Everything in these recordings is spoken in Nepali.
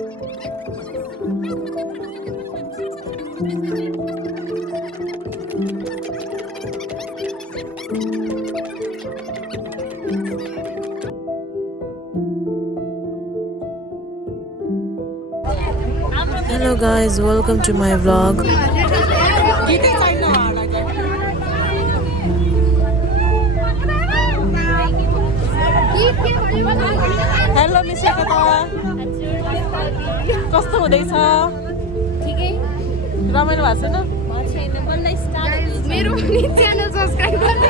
Hello guys, welcome to my vlog. Hello miss Ekta कस्तो हुँदैछ ठिकै रमाइलो भएको छैन मेरो पनि च्यानल सब्स्क्राइब गर्नु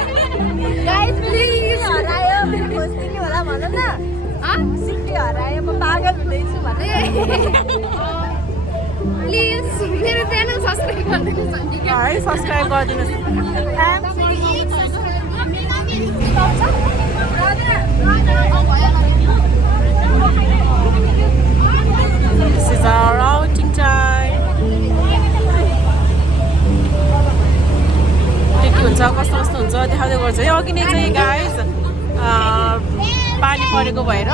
गाइस प्लिज हरायो मेरो खोज्दिनु होला भन न सिक्टी हरायो म पागल हुँदैछु भने प्लिज मेरो च्यानल सब्स्क्राइब गरिदिनुस् है subscribe गरिदिनुस् This is our outing time. के हुन्छ कस्तो कस्तो हुन्छ देखाउँदै गर्छ है अघि नै चाहिँ गाइस पानी परेको भएर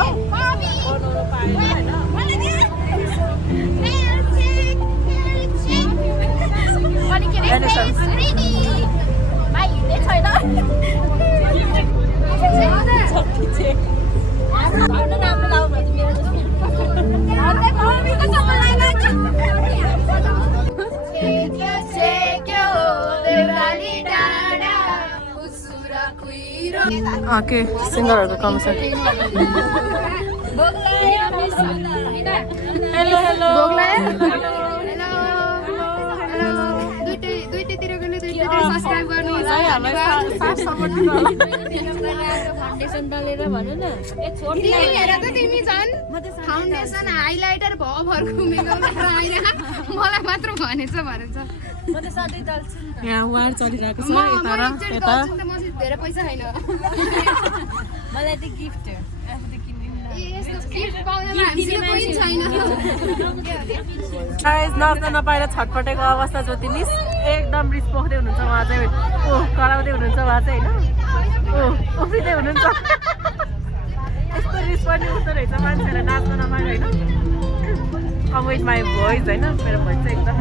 के सिङ्गरहरूको कमर्सियल हेलो हेलो सब्स्क्राइब गर्नुहोस् फाउन्डेसन दलेर भन न हेर त तिमी झन् फाउन्डेसन हाइलाइटर भरको मेकअप मलाई मात्र भनेछ यहाँ वार चलिरहेको छ यता र यता धेरै पैसा छैन मलाई त गिफ्ट गाइस नाच्न नपाएर छटपटेको अवस्था ज्योतिनिस एकदम रिस पोख्दै हुनुहुन्छ उहाँ चाहिँ कराउँदै हुनुहुन्छ उहाँ चाहिँ होइन उफ्रिँदै हुनुहुन्छ यस्तो रिस पनि उठ्दो रहेछ मान्छेलाई नाच्न नपाएर होइन विथ माई भोइस होइन मेरो भोइस चाहिँ एकदम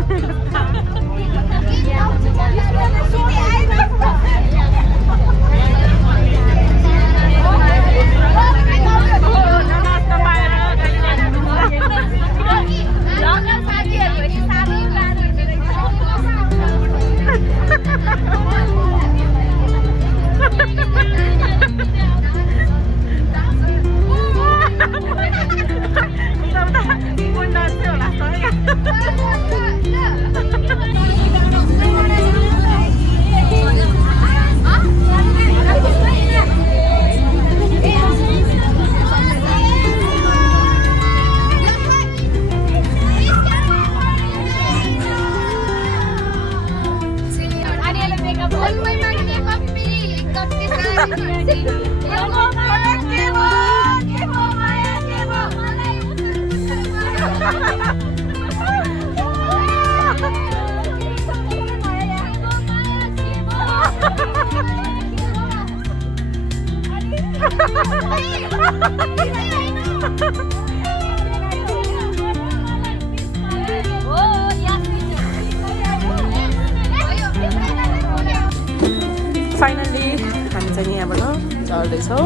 फाइनली हामी चाहिँ यहाँबाट चल्दैछौँ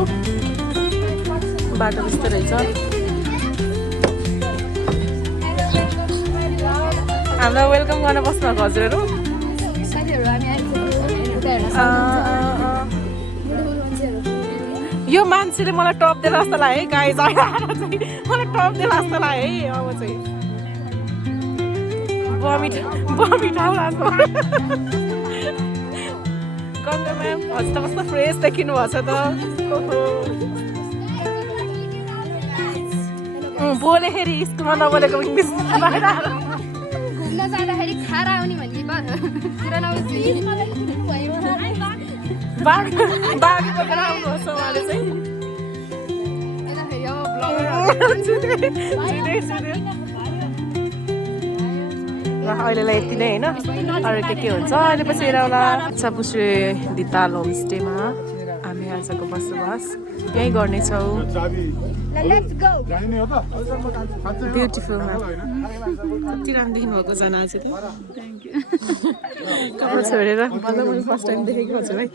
बाटो त्यस्तो रहेछ हामीलाई वेलकम गर्न बस्नुभएको हजुरहरू यो मान्छेले मलाई टप दिएर जस्तो लाग्यो है गाई चाहिँ मलाई टप दिएर जस्तो लाग्यो है अब चाहिँ बमिट आउनु गङ्गा म्याम हजुर त कस्तो फ्रेस देखिनु भएको छ त बोलेखेरि स्कुलमा नबोलेको इङ्ग्लिस घुम्न जाँदाखेरि खारा आउने भन्ने कुरा नबुझ्ने बाघी बोकेर आउनुहोस् उहाँले चाहिँ अहिलेलाई यति नै होइन अरू के हुन्छ अहिले पछि हेरौँला इच्छापुछ्रे दिताल होमस्टेमा हामी आजको बसोबास यहीँ गर्नेछौँ लेट्स गो ब्युटिफुल कति राम्रो देख्नुभएको जना आज त कपाल छोडेर बल्ल मैले फर्स्ट टाइम देखेको हजुरलाई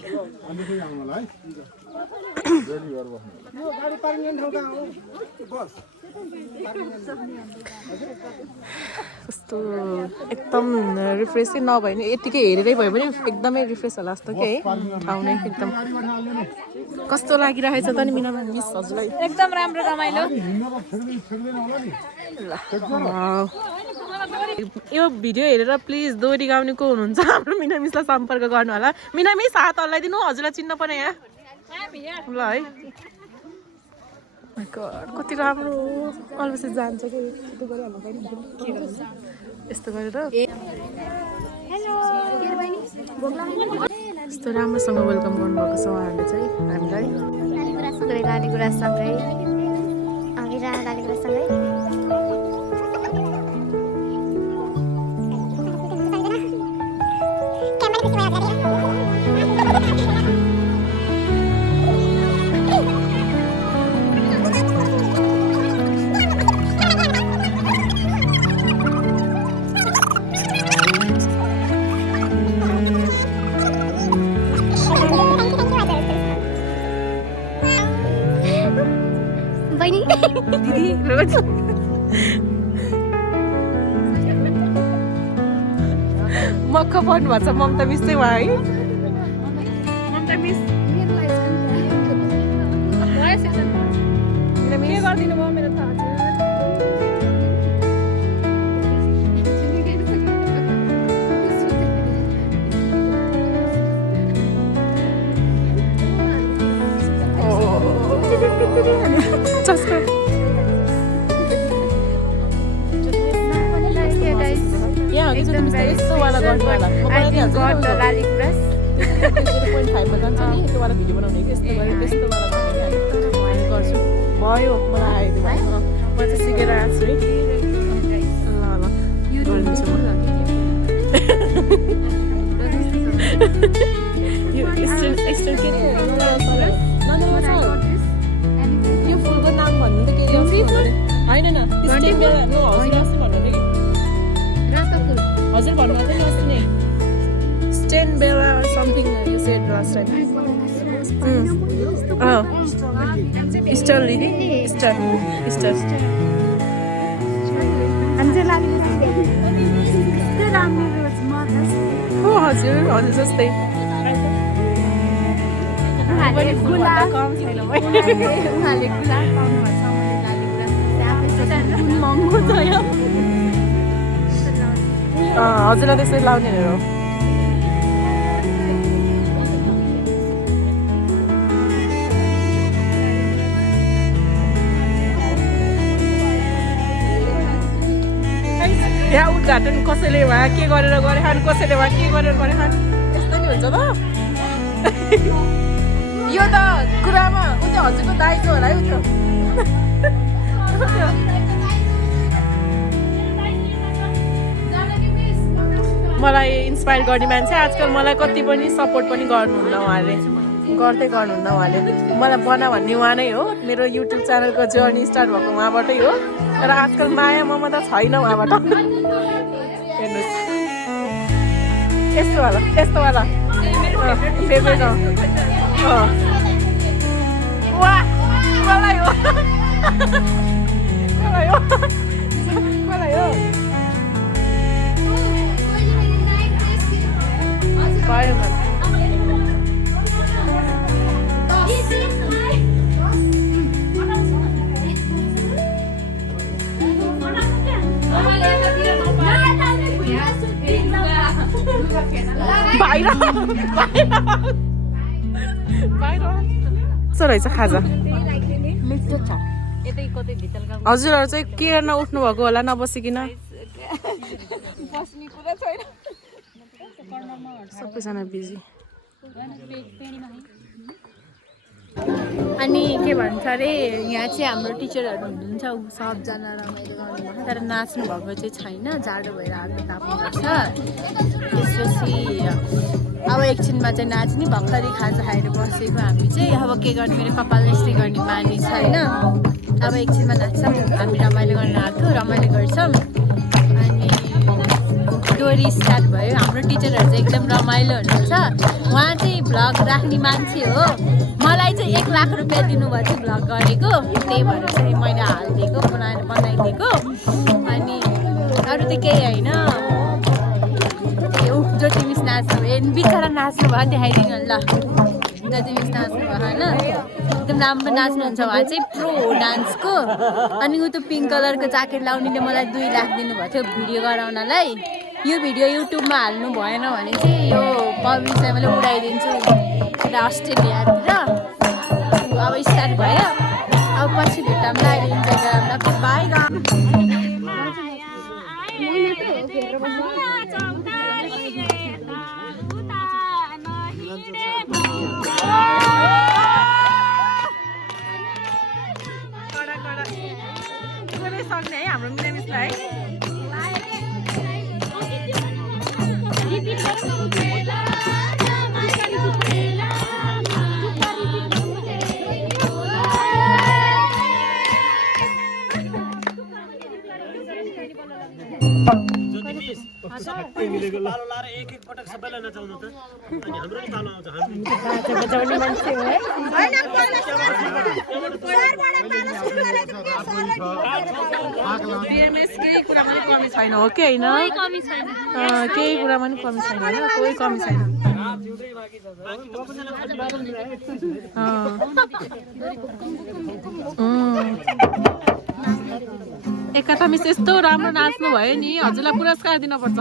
कस्तो एकदम रिफ्रेस चाहिँ नभए नि यतिकै हेरेरै भयो भने एकदमै रिफ्रेस होला जस्तो के है ठाउँ नै एकदम कस्तो लागिरहेछ त नि मिनामा मिस हजुरलाई एकदम राम्रो रमाइलो यो भिडियो हेरेर प्लिज दोहोरी गाउने को हुनुहुन्छ हाम्रो मिना मिसलाई सम्पर्क गर्नु होला मिना मिस हात हल्लाइदिनु हजुरलाई चिन्न पर्ने यहाँ ल है कति राम्रो अलपछि जान्छ कि यस्तो गरिहाल्नु पर्ने यस्तो गरेर यस्तो राम्रोसँग वेलकम गर्नुभएको छ उहाँहरूले चाहिँ हामीलाई मक्क पर्नु भएको छ ममता मिस चाहिँ उहाँ है ममता मिस के गरिदिनु भयो मेरो थाहा छ यस्तो वाला गर्नु होला म बनाइदिइहाल्छु नि 0.5 मा जान्छ नि त्यो वाला भिडियो बनाउने कि यस्तो गरे त्यस्तो वाला गर्ने गर्छु भयो मलाई आइदिनु म चाहिँ सिकेर आएको छु है ल गरिदिन्छु म यो एक्सटेन्ड के यो फुलको नाम भन्नु त के होइन न स्टेम बेला नो हजुर भन्नु थियो कि हजुर भन्नुभएको थियो अस्ति नै स्टेन बेला or something you said last time. Easter lily? Easter. Oh, हजुर जस्तै हजुरलाई त्यसरी लाउने हो यहाँ उद्घाटन कसैले भए के गरेर गरे खान कसैले भए के गरेर गरे खान यस्तो नि हुन्छ त यो त कुरामा उ त्यो हजुरको दायित्व होला है उ त्यो मलाई इन्सपायर गर्ने मान्छे आजकल मलाई कति पनि सपोर्ट पनि गर्नुहुन्न उहाँले गर्दै गर्नुहुन्न उहाँले मलाई बना भन्ने उहाँ नै हो मेरो युट्युब च्यानलको जर्नी स्टार्ट भएको उहाँबाटै हो तर आजकल माया ममता छैन उहाँबाट हेर्नुहोस् यस्तो वाला फेभरेट हो मलाई हो भयो कस्तो रहेछ खाजा हजुरहरू चाहिँ केयर नउठ्नु भएको होला नबसिकन सबैजना बिजी अनि के भन्छ अरे यहाँ चाहिँ हाम्रो टिचरहरू हुनुहुन्छ सबजना रमाइलो गर्नुभएको तर नाच्नु भएको चाहिँ छैन जाडो भएर आगो ताप्नु पर्छ त्यसपछि अब एकछिनमा चाहिँ नाच्ने भर्खरै खाजा खाएर बसेको हामी चाहिँ अब के गर्ने मेरो कपाल यस्तै गर्ने बानी छ होइन अब एकछिनमा नाच्छौँ हामी रमाइलो गर्न आएको रमाइलो गर्छौँ अनि डोरी स्टार्ट भयो हाम्रो टिचरहरू चाहिँ एकदम रमाइलो हुनुहुन्छ उहाँ चाहिँ भ्लग राख्ने मान्छे हो मलाई चाहिँ 1 लाख रुपियाँ दिनुभयो चाहिँ भ्लग गरेको त्यही भएर चाहिँ मैले हालिदिएको बनाइदिएको अनि अरू त केही होइन ज्योति मिस नाच्नु भयो बिचरा नाच्नु भयो देखाइदिनु ल ज्योति मिस नाच्नु भयो होइन एकदम राम्रो नाच्नुहुन्छ उहाँ चाहिँ प्रो हो डान्सको अनि ऊ त पिङ्क कलरको ज्याकेट लाउनेले मलाई 2 लाख दिनुभएको थियो भिडियो गराउनलाई यो भिडियो युट्युबमा हाल्नु भएन भने चाहिँ यो पब्लिकलाई मैले उडाइदिन्छु अस्ट्रेलियातिर अब स्टार्ट भयो अब पछि भेट्टाउँला अहिले इन्जोय गराउँला बाई सक्ने है हाम्रो मिनामिसलाई मिलेको पालो लाएर एक पटक सबैलाई नचाउनु त अनि हाम्रो नि पालो आउँछ बजाउने मान्छे हो है केही कुरामा नि कमी छैन हो कि होइन केही कुरामा नि कमी छैन होइन कोही कमी छैन एकता मिस यस्तो राम्रो नाच्नु भयो नि हजुरलाई पुरस्कार दिनुपर्छ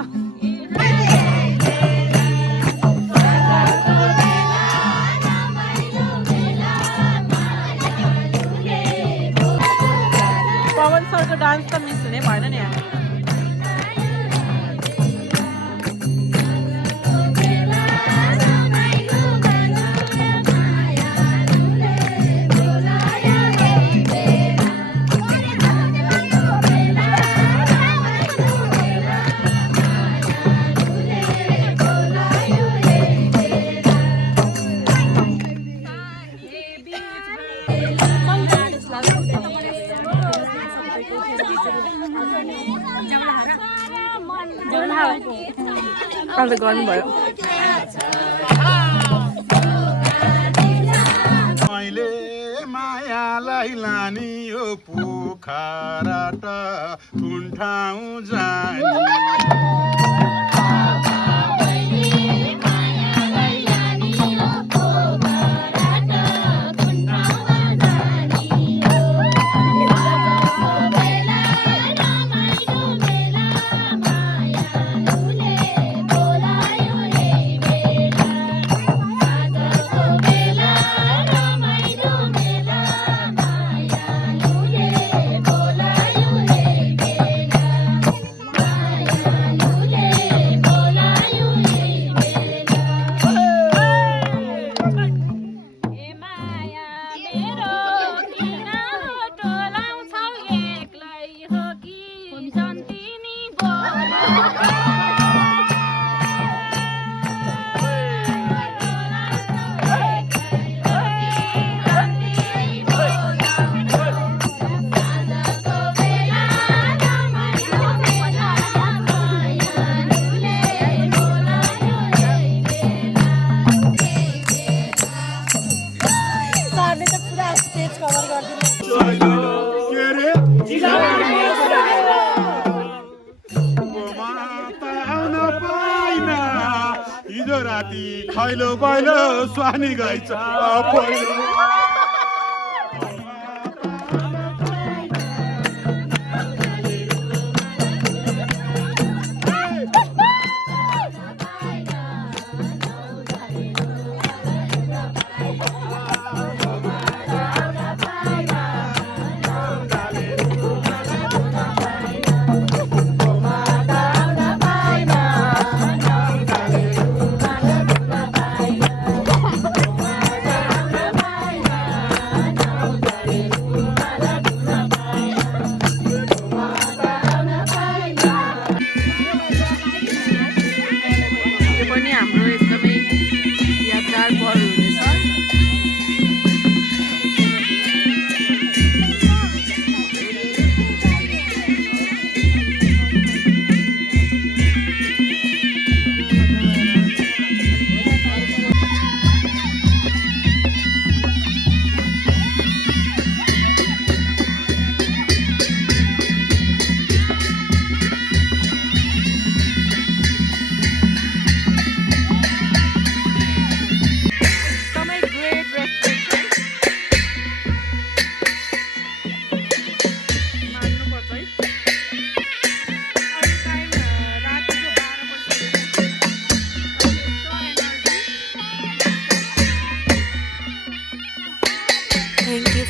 पवन सरको डान्स त मिस हुने भएन नि यहाँ अहिले गर्नुभयो मैले मायालाई लानी यो पोखराट कुन ठाउँ जानी हिजो राति खैलो बैलो स्वानी गइछ पहिलो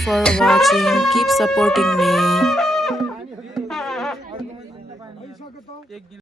for watching. Keep supporting me.